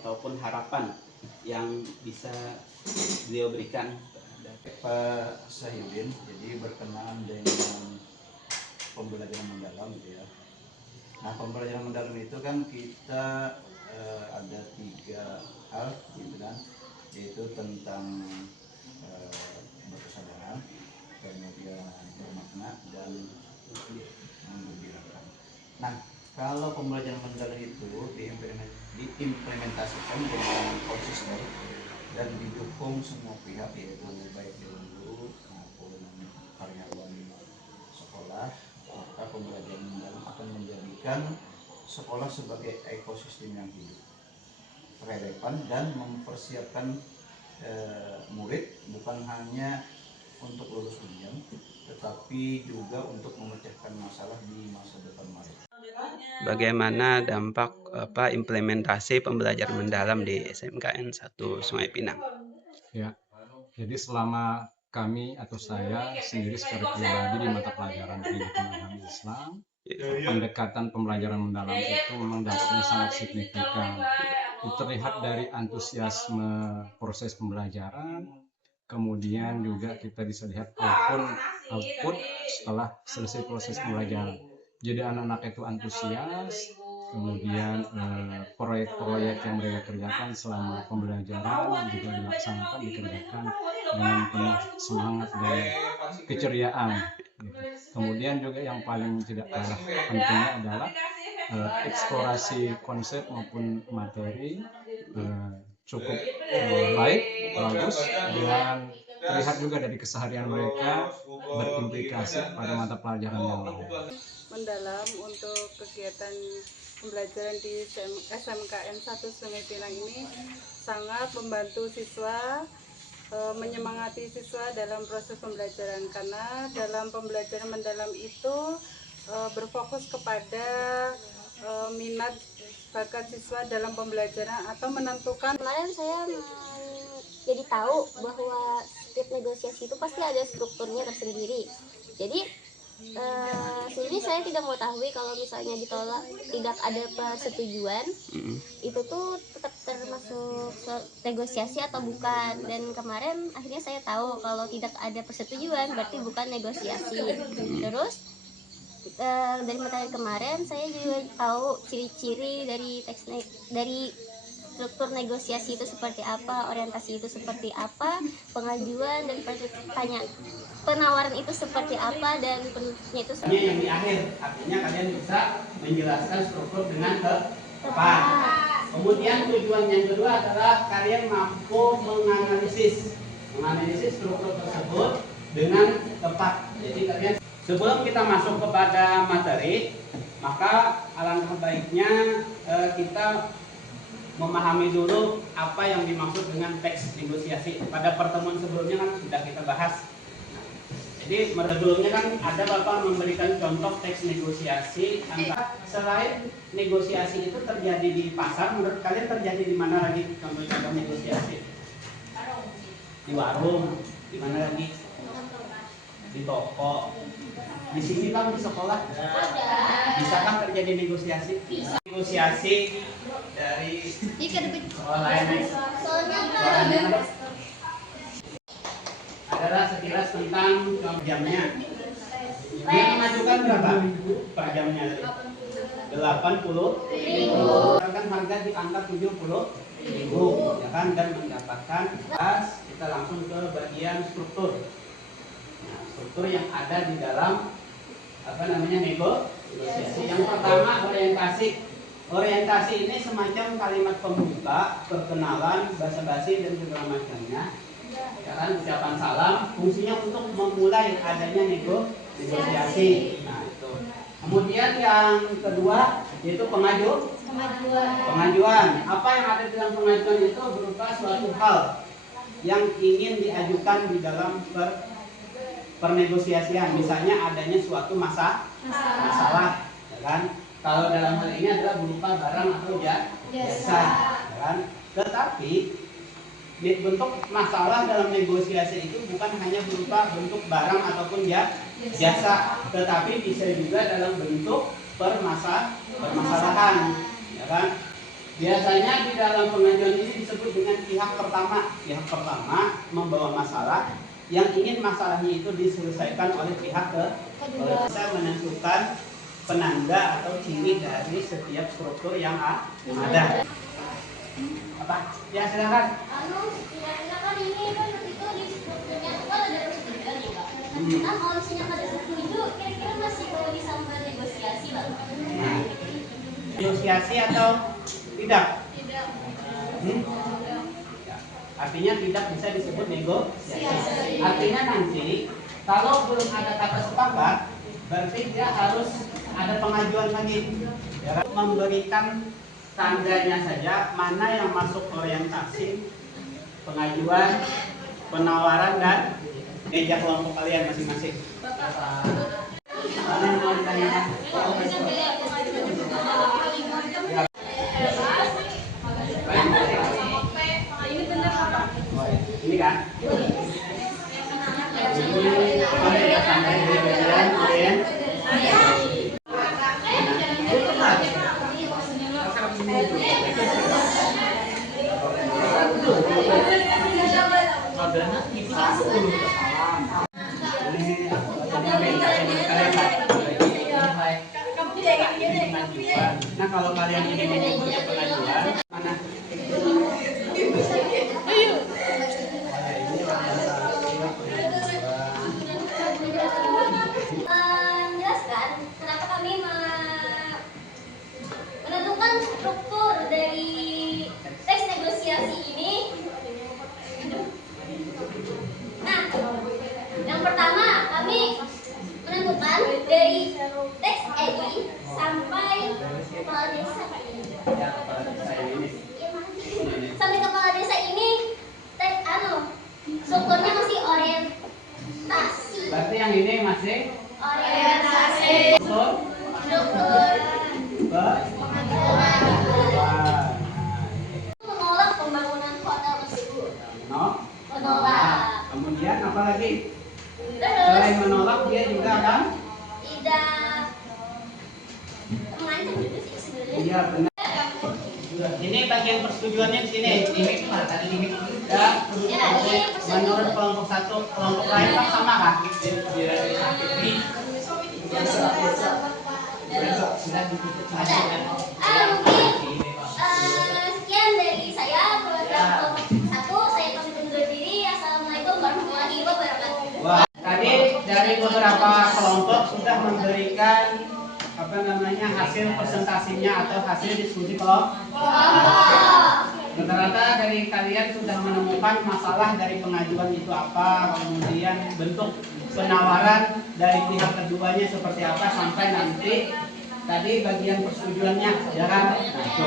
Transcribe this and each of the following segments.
ataupun harapan yang bisa beliau berikan terhadap Pak Sahibin. Jadi berkenaan dengan pembelajaran mendalam gitu ya. Nah, pembelajaran mendalam itu kan kita ada 3 hal gitu kan, yaitu tentang berkesadaran, kemudian bermakna, dan menggembirakan. Nah, kalau pembelajaran mendalam itu diimplementasikan dengan konsisten dan didukung semua pihak, yaitu baik dewan guru maupun karyawan sekolah, maka pembelajaran mendalam akan menjadikan sekolah sebagai ekosistem yang hidup, relevan, dan mempersiapkan murid bukan hanya untuk lulus ujian, tetapi juga untuk memecahkan masalah di masa depan mereka. Bagaimana dampak implementasi pembelajaran mendalam di SMKN 1 Sungai Pinang? Ya, jadi selama kami atau saya sendiri secara pribadi di mata pelajaran pendidikan agama Islam, pendekatan pembelajaran mendalam itu memang dampaknya sangat signifikan. Itu terlihat dari antusiasme proses pembelajaran, kemudian juga kita bisa lihat output setelah selesai proses pembelajaran. Jadi anak-anak itu antusias, kemudian proyek-proyek yang mereka kerjakan selama pembelajaran juga dikerjakan dengan penuh semangat dan keceriaan. Kemudian juga yang paling tidak kalah pentingnya adalah eksplorasi konsep maupun materi cukup baik, bagus, dan terlihat juga dari keseharian mereka berimplikasi pada mata pelajaran yang lain. Mendalam untuk kegiatan pembelajaran di SMKN 1 Sungai Pinang ini sangat membantu siswa, menyemangati siswa dalam proses pembelajaran, karena dalam pembelajaran mendalam itu berfokus kepada minat bakat siswa dalam pembelajaran atau menentukan. Kemarin saya jadi tahu bahwa setiap negosiasi itu pasti ada strukturnya tersendiri. Jadi sendiri saya tidak mengetahui kalau misalnya ditolak, tidak ada persetujuan, itu tuh tetap termasuk negosiasi atau bukan. Dan kemarin akhirnya saya tahu kalau tidak ada persetujuan berarti bukan negosiasi. Terus dari materi kemarin saya juga tahu ciri-ciri dari dari struktur negosiasi itu seperti apa, orientasi itu seperti apa, pengajuan dan penawaran itu seperti apa, dan penulisnya itu seperti yang di akhir. Artinya kalian bisa menjelaskan struktur dengan tepat. Kemudian tujuan yang kedua adalah kalian mampu menganalisis struktur tersebut dengan tepat. Jadi kalian, sebelum kita masuk kepada materi, maka alangkah baiknya kita memahami dulu apa yang dimaksud dengan teks negosiasi. Pada pertemuan sebelumnya kan sudah kita bahas. Jadi sebelumnya kan ada Bapak memberikan contoh teks negosiasi. Selain negosiasi itu terjadi di pasar, menurut kalian terjadi di mana lagi contoh-contoh negosiasi? Di warung, di mana lagi? Di toko. Di sini kan di sekolah. Bisa kan terjadi negosiasi? Bisa. Negosiasi dari sekolah lain. Adalah sekilas tentang jamnya. Dia mengajukan berapa per jamnya? 80.000. Kan harga di angka 70.000, ya kan, dan mendapatkan. Kita langsung ke bagian struktur. Nah, struktur yang ada di dalam negosiasi. Yang pertama orientasi. Orientasi ini semacam kalimat pembuka, perkenalan, basa-basi dan segala macamnya. Ya kan, ucapan salam, fungsinya untuk memulai adanya negosiasi. Nah, itu. Kemudian yang kedua yaitu pengajuan. Apa yang ada di dalam pengajuan itu berupa suatu hal yang ingin diajukan di dalam pernegosiasian. Misalnya adanya suatu masalah, ya kan? Kalau dalam hal ini adalah berupa barang atau jasa, ya kan? Tetapi bentuk masalah dalam negosiasi itu bukan hanya berupa bentuk barang ataupun jasa, tetapi bisa juga dalam bentuk permasalahan, ya kan? Biasanya di dalam pengajuan ini disebut dengan pihak pertama. Pihak pertama membawa masalah yang ingin masalahnya itu diselesaikan oleh pihak kedua. Bisa menentukan penanda atau ciri dari setiap struktur yang ada. Apa? Ya silakan. Kira-kira kan ini kan itu di strukturnya itu kan ada persetujuan ya Pak. Nah kalau misalnya ada setuju, kira-kira masih perlu disambung negosiasi Pak? Negosiasi atau tidak? Tidak. Artinya tidak bisa disebut negosiasi. Artinya nanti kalau belum ada kata sepakat, berarti dia harus ada pengajuan lagi. Ya, memberikan tandanya saja mana yang masuk orientasi pengajuan, penawaran dan meja kelompok kalian masing-masing. Mana yang mau ditanyakan? Ini kan? Ini ada sampai di bagian nah kalau kalian ini membuat pengajuan mana? Menjelaskan kenapa kami menentukan struktur dari teks negosiasi ini. Nah, yang pertama kami menentukan dari teks edi sampai kepala desa. Sampai kepala desa ini teks strukturnya masih orientasi. Berarti yang ini masih Orientasi. Struktur. Menolak pembangunan hotel tersebut. Menolak. Kemudian apa lagi? Terus Selain menolak dia juga akan tidak mengancam juga sih sebenarnya. iya benar. Ini bagian persetujuannya di sini. Ini tadi ini ya. Menurut kelompok satu, kelompok lain kan sama kan? Ini Mungkin sekian dari saya program kelompok satu. Saya pamit undur diri. Assalamualaikum warahmatullahi wabarakatuh. wah, tadi dari beberapa kelompok sudah memberikan apa namanya hasil presentasinya atau hasil diskusi kelompok. Rata-rata dari kalian sudah menemukan masalah dari pengajuan itu apa, kemudian bentuk penawaran dari pihak keduanya seperti apa sampai nanti tadi bagian persetujuannya, ya kan? Nah, itu.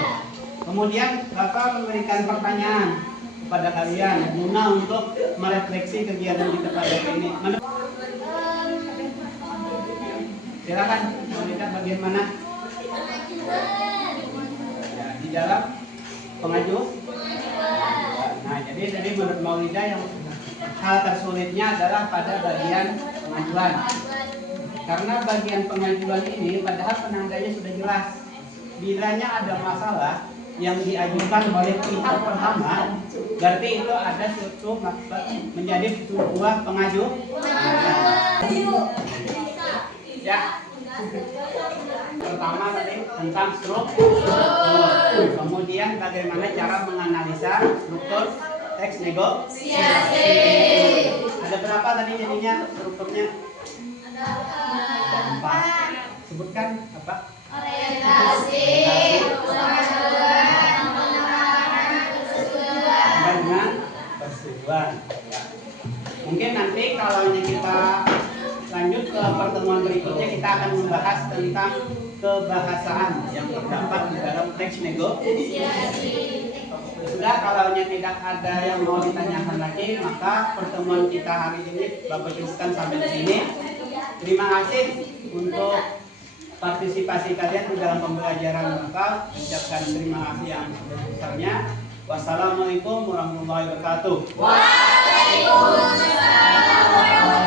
Kemudian Bapak memberikan pertanyaan kepada kalian guna untuk merefleksi kegiatan kita pada hari ini. Silakan, mau lihat bagian mana? Ya, di dalam pengajuan. Nah, jadi tadi menurut Maulida yang hal tersulitnya adalah pada bagian pengajuan. Karena bagian pengajuan ini padahal penandanya sudah jelas. Bilanya ada masalah yang diajukan oleh pihak pertama, berarti itu ada suatu menjadi sebuah pengajuan. Ya. Pertama tadi tentang struktur. Kemudian bagaimana cara menganalisa struktur teks negosiasi. Ada berapa tadi jadinya strukturnya? Ada 4. Sebutkan apa? Orientasi, Dengan persetujuan. Ya. Mungkin nanti kalau ini kita lanjut ke pertemuan berikutnya kita akan membahas tentang kebahasaan yang terdapat di dalam teks negosiasi. Sudah, kalau tidak ada yang mau ditanyakan lagi, maka pertemuan kita hari ini Bapak cukupkan sampai di sini. Terima kasih untuk partisipasi kalian di dalam pembelajaran Bapak. Ucapkan terima kasih yang sebesar-besarnya. Wassalamualaikum warahmatullahi wabarakatuh. Waalaikumsalam.